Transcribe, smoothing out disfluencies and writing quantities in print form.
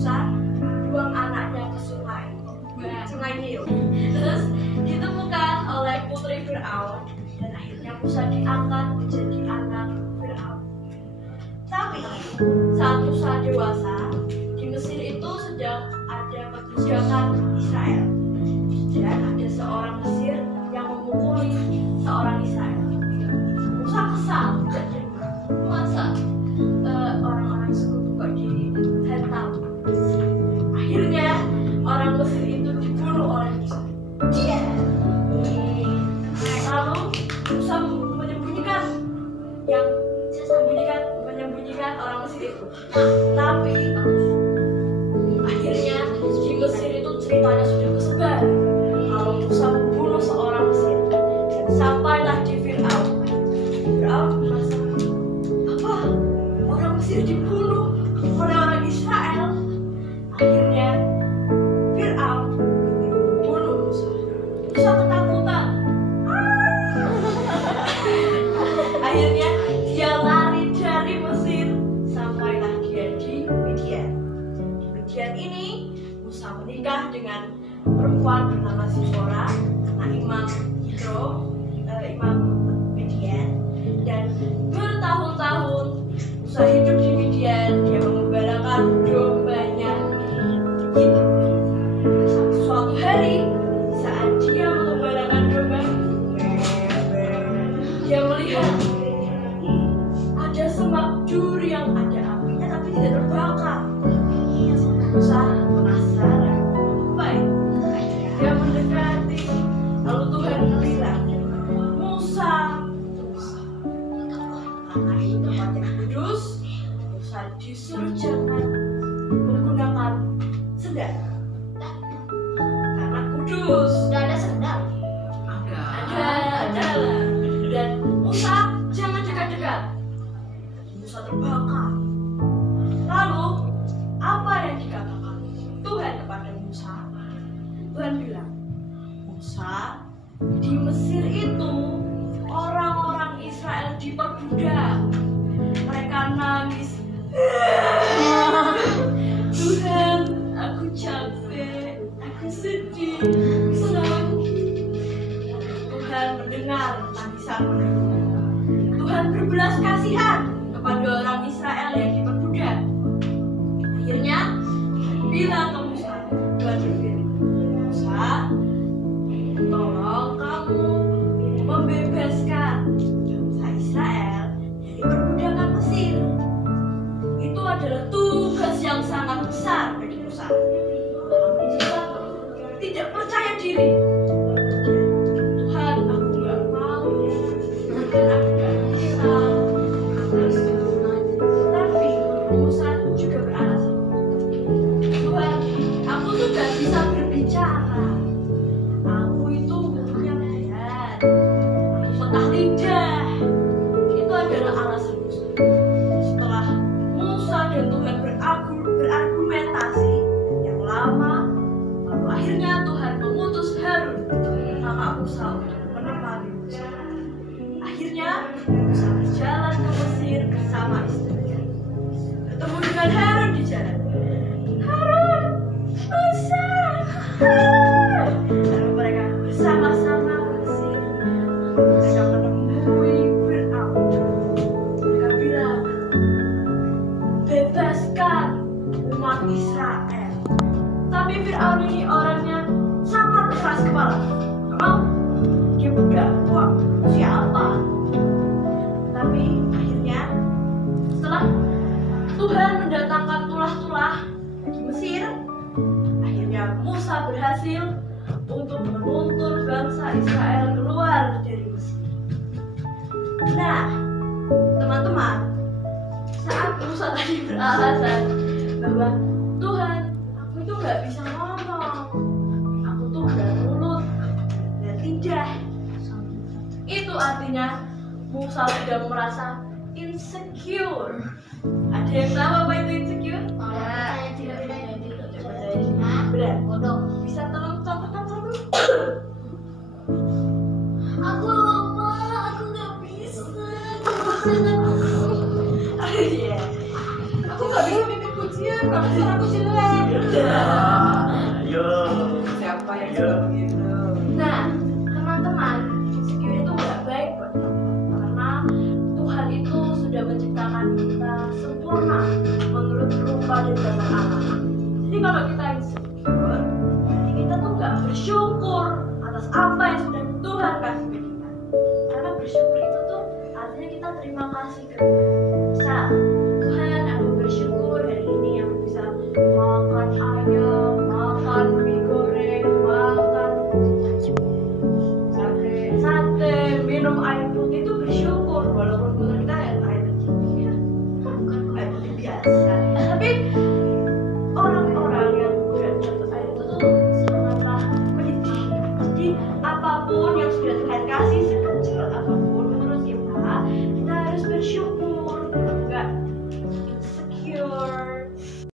Musa buang anaknya ke sungai Nil. Terus ditemukan oleh putri Firaun dan akhirnya Musa diangkat menjadi anak Firaun. Tapi saat Musa dewasa, di Mesir itu sedang ada perbudakan Israel dan ada seorang Mesir yang memukuli seorang Israel. Musa kesal, tidak terima. Masa orang-orang sekutu kok dihentam? Akhirnya orang Mesir itu dibunuh oleh Musa. Lalu Musa menyembunyikan orang Mesir itu. Tapi akhirnya di Mesir itu ceritanya sudah kesebar kalau Musa membunuh seorang Mesir dan sampailah di Firaun. Firaun merasa, apa? Orang Mesir dibunuh oleh orang Israel. Akhirnya Firaun bunuh Musa. Musa ketakutan. Akhirnya dia lari dari Mesir sampailah dia di Midian. Di Midian ini Musa menikah dengan perempuan bernama Zipora, anak Imam Yitro, Imam Midian, dan bertahun-tahun Musa hidup di Midian. Dia mengembalakan dombanya Yitro. Suatu hari saat dia mengembalakan domba, dia melihat ada semak duri yang ada apinya tapi tidak terbakar. Musa penasaran. Baik, dia mendekati. Lalu Tuhan bilang, Musa, karena ini tempat yang kudus, Musa disuruh jangan menggunakan sendal. Karena kudus. Sudah ada sendal. Ada. Dan Musa jangan dekat-dekat. Musa terbakar. Lalu apa yang dikatakan Tuhan kepada Musa? Tuhan bilang, Musa, di Mesir itu orang-orang Israel diperbudak. Mereka nangis. Tuhan, aku capek, aku sedih, Tuhan mendengar tangisan mereka. Tuhan berbelas kasihan kepada orang Israel yang diperbudak. Akhirnya bilang ke Musa, Tuhan berfirman, Musa, tolong kamu membebaskan bangsa Israel dari perbudakan Mesir. Itu adalah tugas yang sangat besar bagi Musa. Musa tidak percaya diri. Tuhan, aku nggak mau. Tuhan, aku nggak bisa. Tapi Musa juga beralasan, Tuhan, aku tuh nggak bisa berbicara. Aku itu punya badan, aku patah lidah. Itu adalah alasan Musa. Setelah Musa dan Tuhan berargumentasi yang lama, lalu akhirnya Tuhan mengutus Harun kakak Musa untuk menemani Musa. Akhirnya Musa berjalan ke Mesir bersama istrinya. Bertemu dengan Harun di jalan. Harun, Musa. Lalu mereka bersama-sama ke Mesir. Mereka menemui Firaun. Mereka bilang, bebaskan umat Israel. Tapi Firaun ini orangnya sangat keras kepala. Dia berdakwah siapa? Tapi akhirnya setelah Tuhan mendatangkan tulah-tulah di Mesir, akhirnya Musa berhasil untuk menuntun bangsa Israel keluar dari Mesir. Nah, teman-teman, saat Musa tadi beralasan bahwa Tuhan, aku itu nggak bisa ngomong, aku tuh udah mulut dan lidah, itu artinya Musa sudah merasa insecure. Ada yang tahu apa itu insecure? Saya tidak Benar. Bisa tolong contohkan satu? Aku lemah, aku nggak bisa. Aku Iya. Aku nggak bisa bikin pujian, nggak bisa aku jelek. Ayo. Siapa yang suka begitu? Nah, teman-teman, insecure itu nggak baik buat kamu karena Tuhan itu sudah menciptakan kita sempurna menurut rupa dan gambar Allah. Jadi kalau kita insecure, berarti kita tuh nggak bersyukur atas apa yang sudah Tuhan kasih ke kita. Karena bersyukur itu tuh artinya kita terima kasih ke Tuhan.